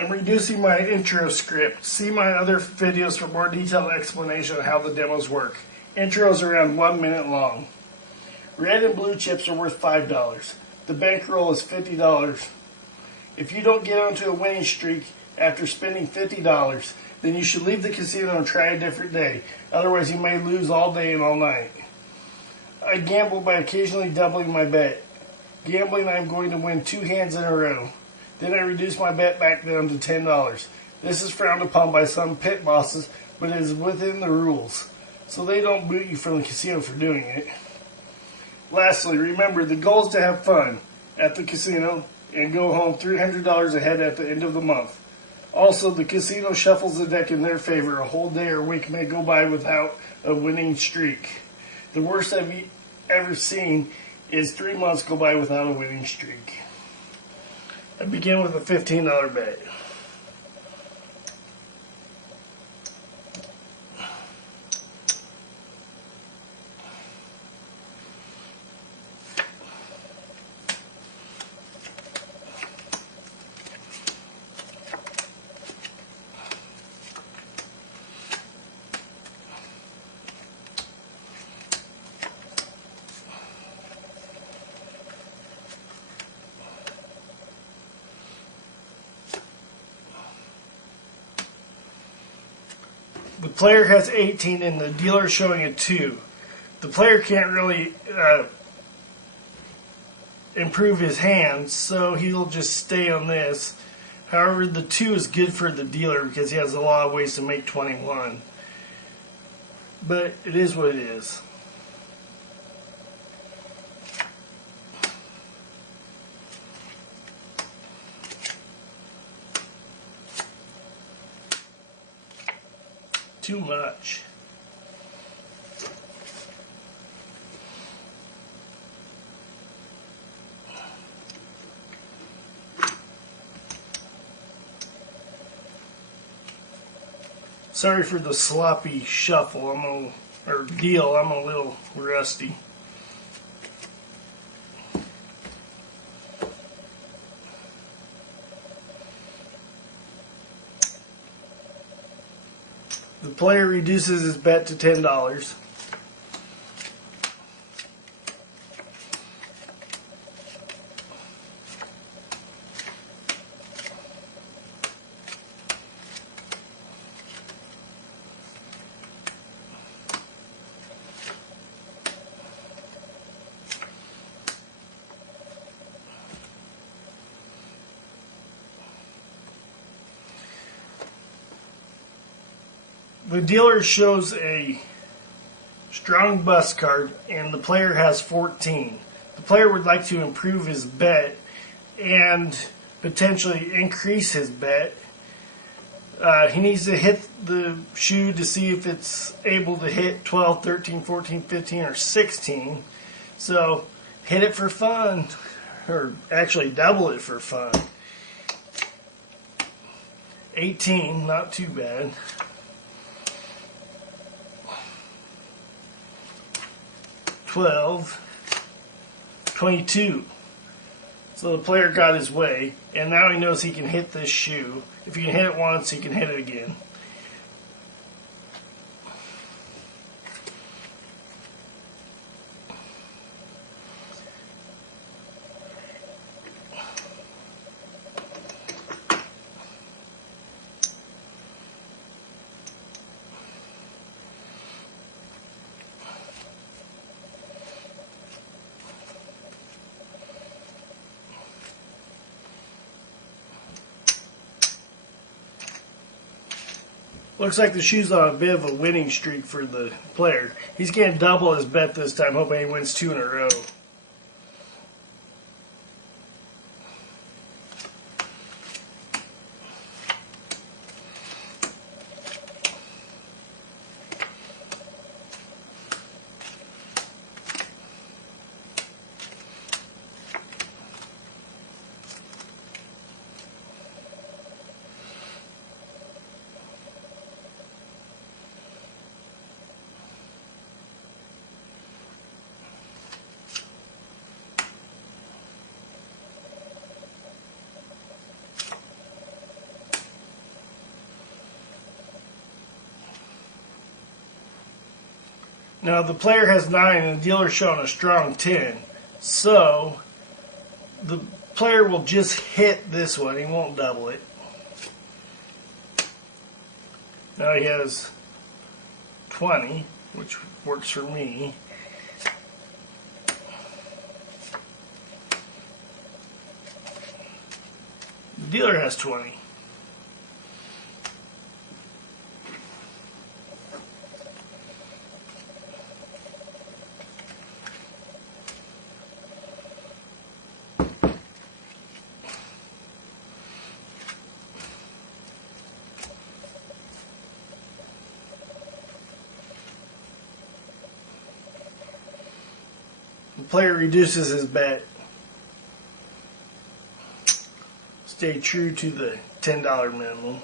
I'm reducing my intro script. See my other videos for more detailed explanation on how the demos work. Intros are around 1 minute long. Red and blue chips are worth $5. The bankroll is $50. If you don't get onto a winning streak after spending $50, then you should leave the casino and try a different day. Otherwise, you may lose all day and all night. I gamble by occasionally doubling my bet. Gambling, I'm going to win 2 hands in a row. Then I reduce my bet back down to $10. This is frowned upon by some pit bosses, but it is within the rules, so they don't boot you from the casino for doing it. Lastly, remember, the goal is to have fun at the casino and go home $300 ahead at the end of the month. Also, the casino shuffles the deck in their favor. A whole day or week may go by without a winning streak. The worst I've ever seen is 3 months go by without a winning streak. I begin with a $15 bet. The player has 18 and the dealer is showing a 2. The player can't really improve his hand, so he'll just stay on this. However, the 2 is good for the dealer because he has a lot of ways to make 21. But it is what it is. Too much. Sorry for the sloppy shuffle. I'm a little rusty. The player reduces his bet to $10. The dealer shows a strong bust card and the player has 14. The player would like to improve his bet and potentially increase his bet. He needs to hit the shoe to see if it's able to hit 12, 13, 14, 15, or 16. So hit it for fun, or actually double it for fun. 18, not too bad. 12, 22. So the player got his way, and now he knows he can hit this shoe. If he can hit it once, he can hit it again. Looks like the shoe's on a bit of a winning streak for the player. He's going to double his bet this time, hoping he wins 2 in a row. Now the player has 9 and the dealer's showing a strong 10. So the player will just hit this one. He won't double it. Now he has 20, which works for me. The dealer has 20. The player reduces his bet. Stay true to the $10 minimum.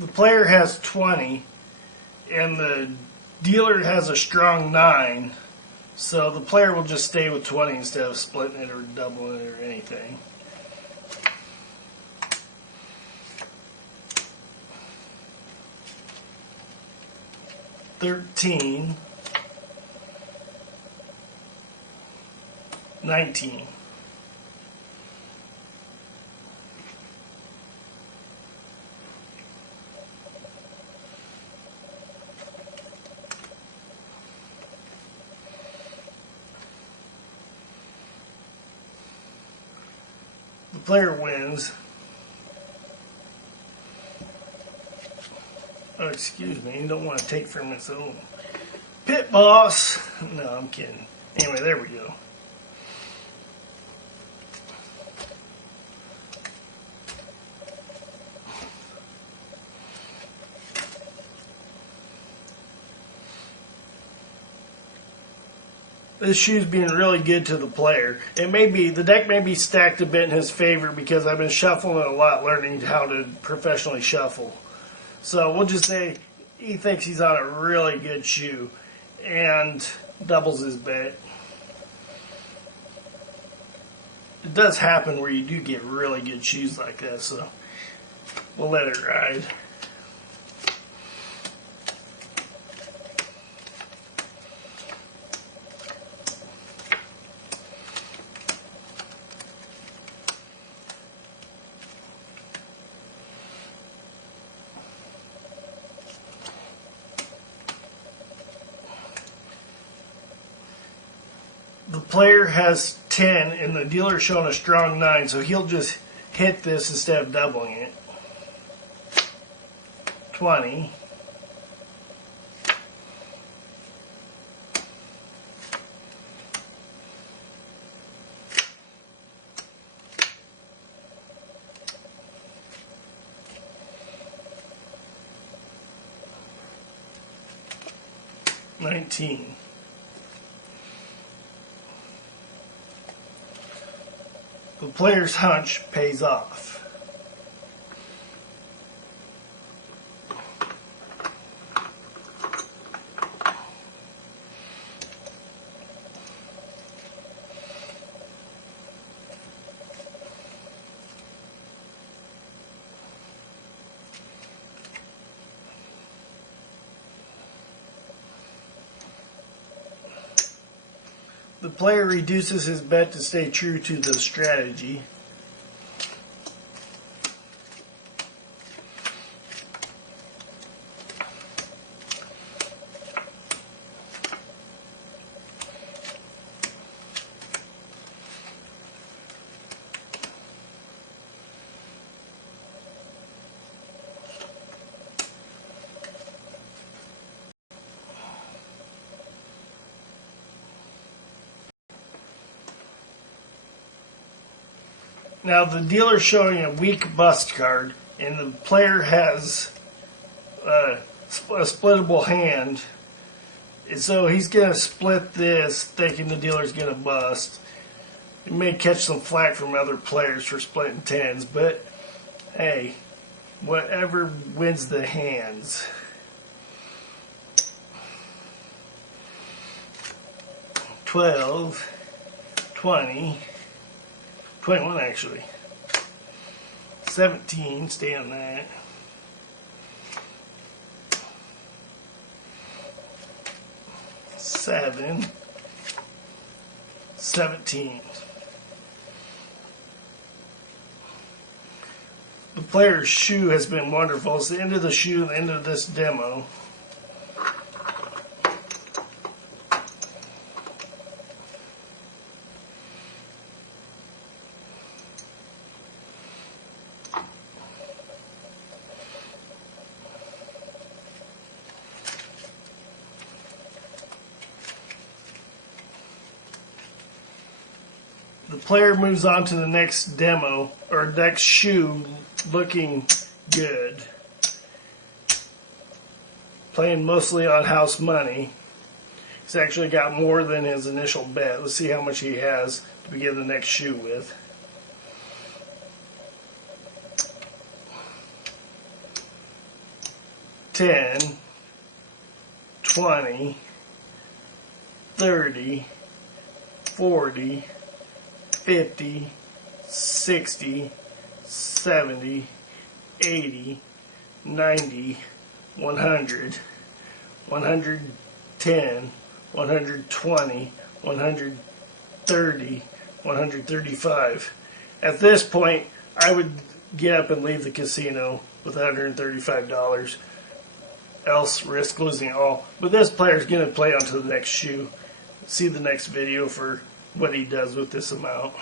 The player has 20 and the dealer has a strong 9, so the player will just stay with 20 instead of splitting it or doubling it or anything. $13, $19. The player wins. Oh, excuse me, you don't want to take from its own. Pit boss. No, I'm kidding. Anyway, there we go. This shoe's being really good to the player. It may be, the deck may be stacked a bit in his favor because I've been shuffling it a lot, learning how to professionally shuffle. So we'll just say he thinks he's on a really good shoe and doubles his bet. It does happen where you do get really good shoes like that, so we'll let it ride. The player has 10 and the dealer showing a strong 9, so he'll just hit this instead of doubling it. 20. $19. The player's hunch pays off. The player reduces his bet to stay true to the strategy. Now the dealer's showing a weak bust card, and the player has a splittable hand, So he's going to split this, thinking the dealer's going to bust. He may catch some flack from other players for splitting tens, but hey, whatever wins the hands. $12, $20, $21 actually. 17, stay on that. $7, 17. The player's shoe has been wonderful. It's the end of the shoe, the end of this demo. The player moves on to the next demo, or next shoe, looking good. Playing mostly on house money. He's actually got more than his initial bet. Let's see how much he has to begin the next shoe with. $10, $20, $30, $40, $50, $60, $70, $80, $90, $100, $110, $120, $130, $135. At this point, I would get up and leave the casino with $135, else risk losing it all. But this player's going to play onto the next shoe. See the next video for what he does with this amount.